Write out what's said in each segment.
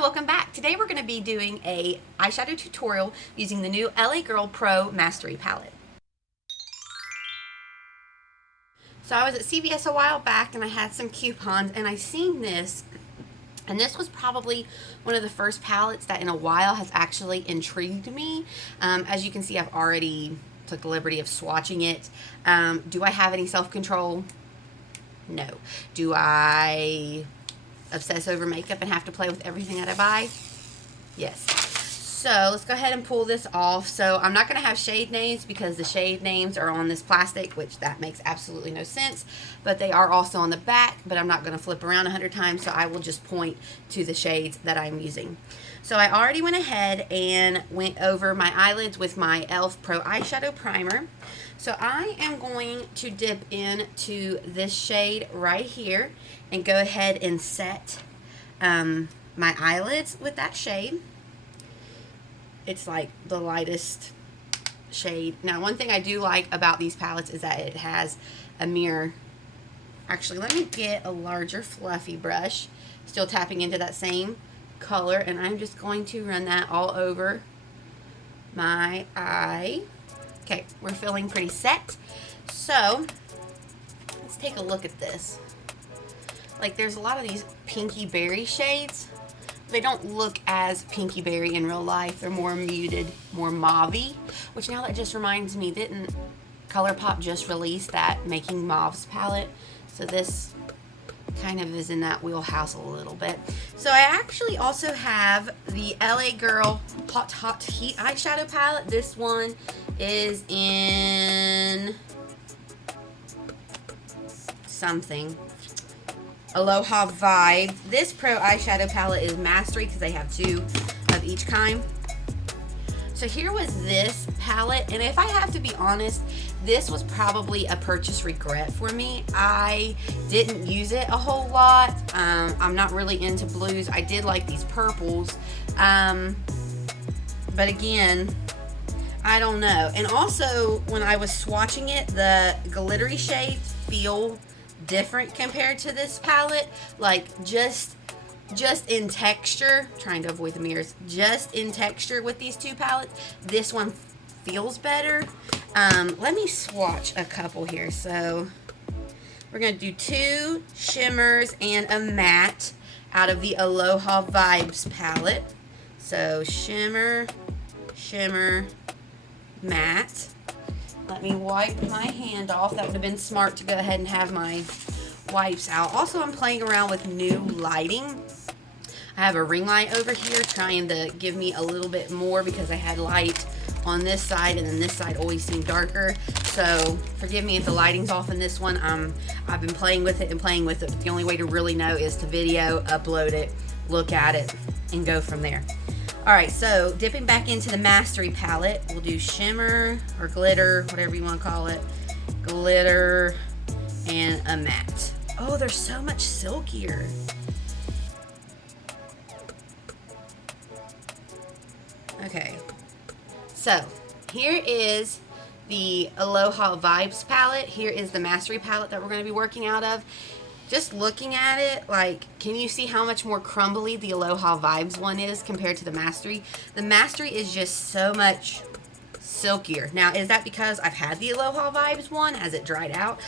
welcome back. Today we're going to be doing a eyeshadow tutorial using the new LA Girl Pro Mastery palette. So I was at CVS a while back and I had some coupons and I seen this, and this was probably one of the first palettes that in a while has actually intrigued me. As you can see, I've already took the liberty of swatching it. Do I have any self-control? No. Do I obsess over makeup and have to play with everything that I buy? Yes. So let's go ahead and pull this off. So I'm not going to have shade names because the shade names are on this plastic, which that makes absolutely no sense, but they are also on the back, but I'm not going to flip around 100 times, so I will just point to the shades that I'm using. So I already went ahead and went over my eyelids with my e.l.f. Pro Eyeshadow Primer. So I am going to dip into this shade right here and go ahead and set my eyelids with that shade. It's like the lightest shade. Now, one thing I do like about these palettes is that it has a mirror. Actually, let me get a larger fluffy brush, still tapping into that same color, and I'm just going to run that all over my eye. Okay, we're feeling pretty set. So let's take a look at this. Like, there's a lot of these pinky berry shades. They don't look as pinky berry in real life. They're more muted, more mauve-y, which now that just reminds me, didn't ColourPop just release that Making Mauves palette? So this kind of is in that wheelhouse a little bit. So I actually also have the LA Girl Hot Heat eyeshadow palette. This one is in something. Aloha Vibe. This Pro eyeshadow palette is Mastery because they have two of each kind. So here was this palette, and if I have to be honest, this was probably a purchase regret for me. I didn't use it a whole lot. I'm not really into blues. I did like these purples, but again, I don't know. And also, when I was swatching it, the glittery shades feel different compared to this palette. Like, just in texture, trying to avoid the mirrors, just in texture with these two palettes, this one feels better. Let me swatch a couple here. So we're going to do two shimmers and a matte out of the Aloha Vibes palette. So shimmer, shimmer, matte. Let me wipe my hand off. That would have been smart to go ahead and have my wipes out. Also, I'm playing around with new lighting. I have a ring light over here trying to give me a little bit more because I had light on this side and then this side always seemed darker. So forgive me if the lighting's off in this one. I've been playing with it and playing with it. But the only way to really know is to video, upload it, look at it, and go from there. Alright, so dipping back into the Mastery palette, we'll do shimmer or glitter, whatever you want to call it. Glitter and a matte. Oh, they're so much silkier. Okay, so here is the Aloha Vibes palette. Here is the Mastery palette that we're going to be working out of. Just looking at it, like, can you see how much more crumbly the Aloha Vibes one is compared to the Mastery? The Mastery is just so much silkier. Now, is that because I've had the Aloha Vibes one? Has it dried out?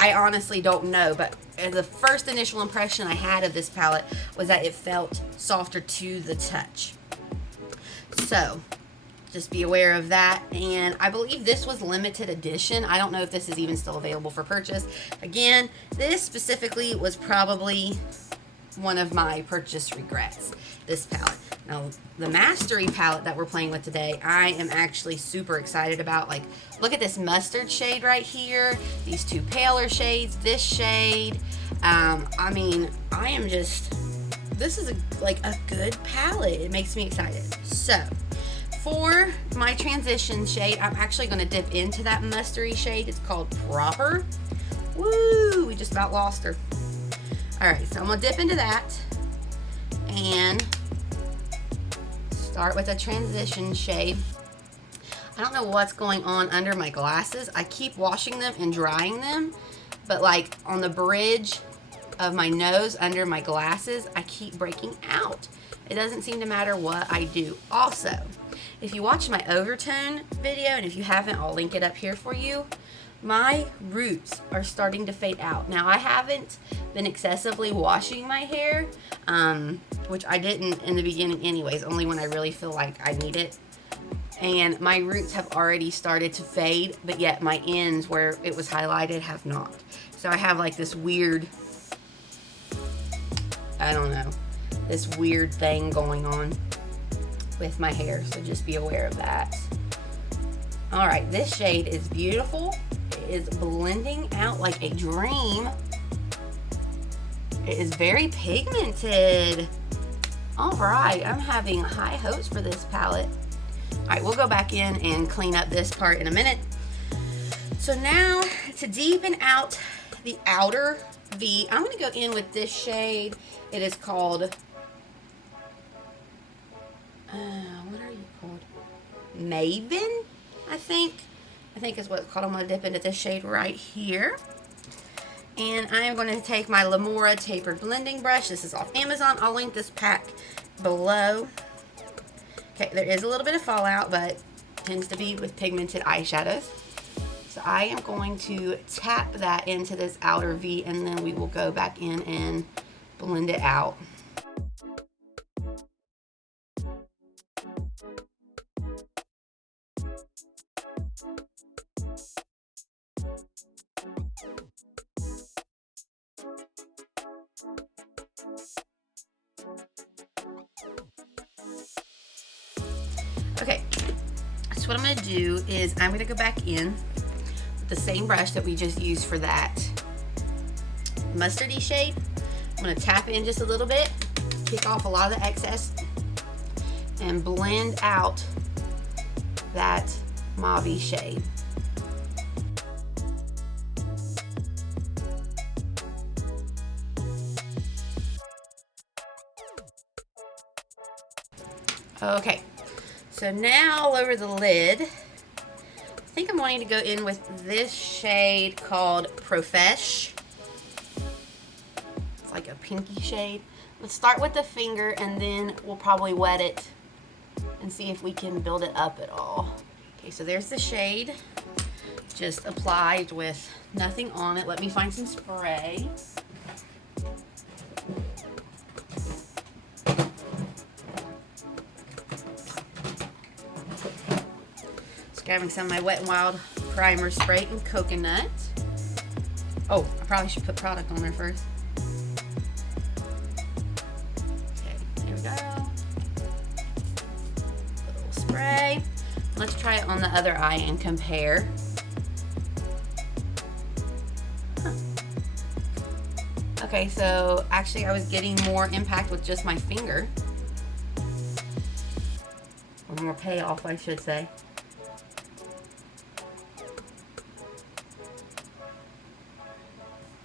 I honestly don't know, but the first initial impression I had of this palette was that it felt softer to the touch. So just be aware of that. And I believe this was limited edition. I don't know if this is even still available for purchase. Again, this specifically was probably one of my purchase regrets, this palette. Now, the Mastery palette that we're playing with today, I am actually super excited about. Like, look at this mustard shade right here, these two paler shades, this shade. I mean, I am just, this is like a good palette. It makes me excited. So for my transition shade, I'm actually going to dip into that mustardy shade. It's called Proper. Woo! We just about lost her. Alright, so I'm going to dip into that and start with a transition shade. I don't know what's going on under my glasses. I keep washing them and drying them, but like on the bridge of my nose under my glasses, I keep breaking out. It doesn't seem to matter what I do. Also, if you watch my overtone video, and if you haven't, I'll link it up here for you, my roots are starting to fade out. Now, I haven't been excessively washing my hair, which I didn't in the beginning anyways, only when I really feel like I need it. And my roots have already started to fade, but yet my ends where it was highlighted have not. So I have like this weird, I don't know, this weird thing going on with my hair. So just be aware of that. All right, this shade is beautiful. It is blending out like a dream. It is very pigmented. All right, I'm having high hopes for this palette. All right, we'll go back in and clean up this part in a minute. So now to deepen out the outer V, I'm gonna go in with this shade. It is called, what are you called? Maybelline, I think is what it's called. I'm gonna dip into this shade right here. And I am going to take my Lamora tapered blending brush. This is off Amazon. I'll link this pack below. Okay, there is a little bit of fallout, but tends to be with pigmented eyeshadows. So I am going to tap that into this outer V, and then we will go back in and blend it out. Okay, so what I'm going to do is I'm going to go back in with the same brush that we just used for that mustardy shade. I'm going to tap in just a little bit, kick off a lot of the excess, and blend out that mauve shade. Okay, so now all over the lid, I think I'm wanting to go in with this shade called Profesh. It's like a pinky shade. Let's start with the finger, and then we'll probably wet it and see if we can build it up at all. Okay, so there's the shade, just applied with nothing on it. Let me find some spray. Grabbing some of my Wet n Wild primer spray and coconut. Oh, I probably should put product on there first. Okay, there we go. A little spray. Let's try it on the other eye and compare. Huh. Okay, so actually I was getting more impact with just my finger. Or more payoff, I should say.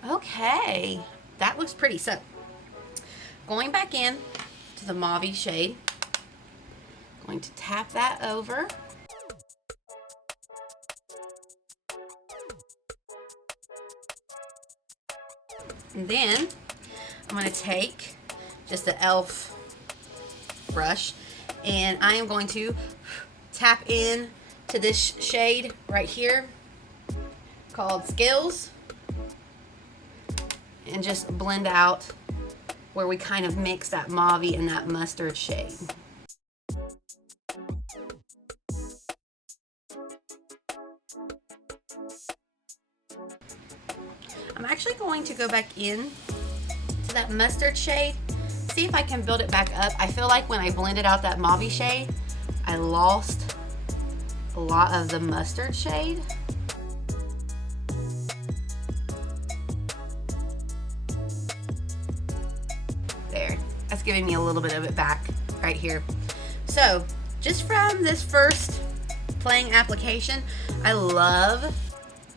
Okay, that looks pretty. So, going back in to the mauve shade, going to tap that over. And then I'm going to take just the e.l.f. brush, and I am going to tap in to this shade right here called Skills, and just blend out where we kind of mix that mauve and that mustard shade. I'm actually going to go back in to that mustard shade, see if I can build it back up. I feel like when I blended out that mauve shade, I lost a lot of the mustard shade. There, that's giving me a little bit of it back right here. So just from this first playing application, I love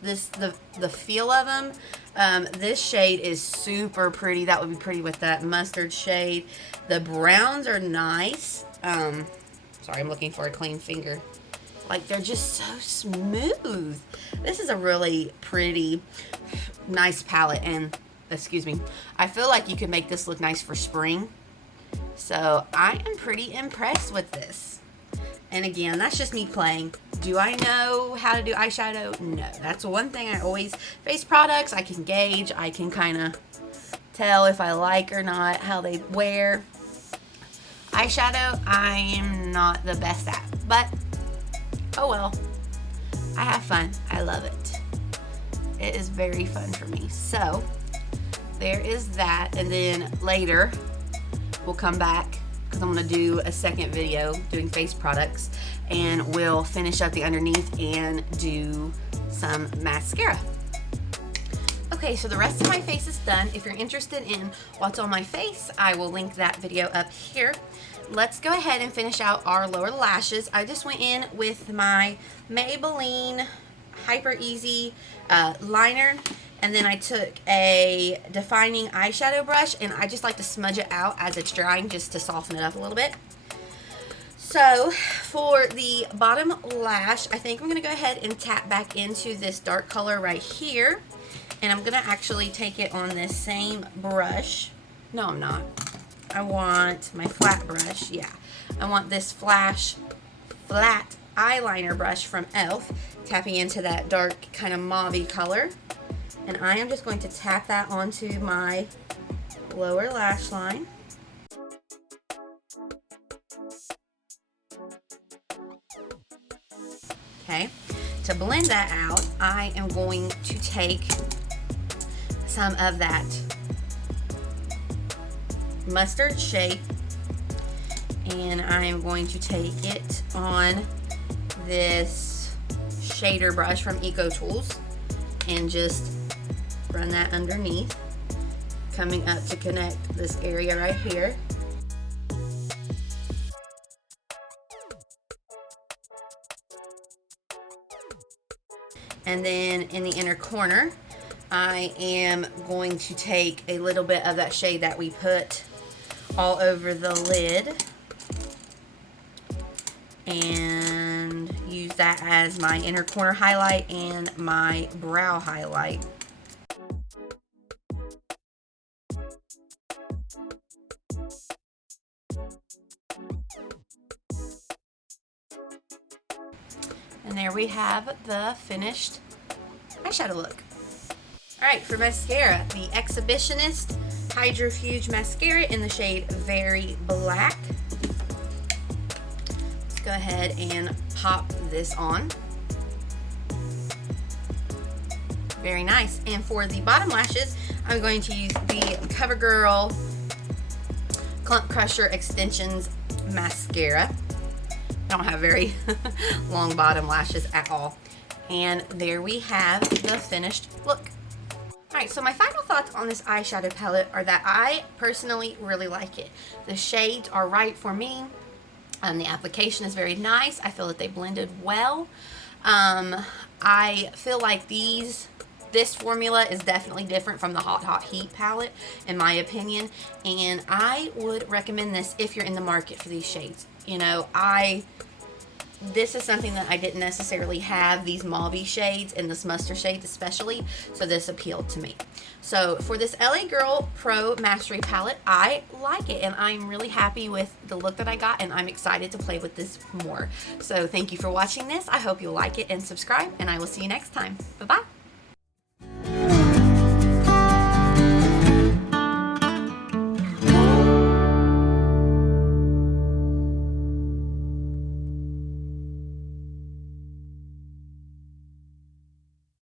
this, the feel of them. This shade is super pretty. That would be pretty with that mustard shade. The browns are nice. Sorry, I'm looking for a clean finger. Like, they're just so smooth. This is a really pretty, nice palette, and excuse me, I feel like you could make this look nice for spring. So I am pretty impressed with this. And again, that's just me playing. Do I know how to do eyeshadow? No. That's one thing I always, face products, I can gauge. I can kind of tell if I like or not how they wear. Eyeshadow, I'm not the best at. But, oh well. I have fun. I love it. It is very fun for me. So, there is that. And then later, we'll come back because I'm going to do a second video doing face products, and we'll finish up the underneath and do some mascara. Okay, so the rest of my face is done. If you're interested in what's on my face, I will link that video up here. Let's go ahead and finish out our lower lashes. I just went in with my Maybelline HyperEasy liner, and then I took a defining eyeshadow brush, and I just like to smudge it out as it's drying just to soften it up a little bit. So for the bottom lash, I think I'm going to go ahead and tap back into this dark color right here, and I'm going to actually take it on this same brush. No, I'm not. I want my flat brush. Yeah, I want this flat eyeliner brush from e.l.f. tapping into that dark kind of mauve color. And I am just going to tap that onto my lower lash line. Okay, to blend that out, I am going to take some of that mustard shade, and I am going to take it on this shader brush from Eco Tools and just run that underneath, coming up to connect this area right here. And then in the inner corner, I am going to take a little bit of that shade that we put all over the lid and use that as my inner corner highlight and my brow highlight. And there we have the finished eyeshadow look. Alright, for mascara, the Exhibitionisht Hydrofuge Mascara in the shade Very Black. Let's go ahead and pop this on. Very nice. And for the bottom lashes, I'm going to use the Covergirl Clump Crusher Extensions Mascara. I don't have very long bottom lashes at all. And there we have the finished look. Alright, so my final thoughts on this eyeshadow palette are that I personally really like it. The shades are right for me. The application is very nice. I feel that they blended well. I feel like this formula is definitely different from the Hot Heat palette, in my opinion. And I would recommend this if you're in the market for these shades. You know, this is something that I didn't necessarily have, these mauve shades and this mustard shades especially, so this appealed to me. So for this LA Girl Pro Mastery palette, I like it and I'm really happy with the look that I got, and I'm excited to play with this more. So thank you for watching this. I hope you'll like it and subscribe, and I will see you next time. Bye-bye.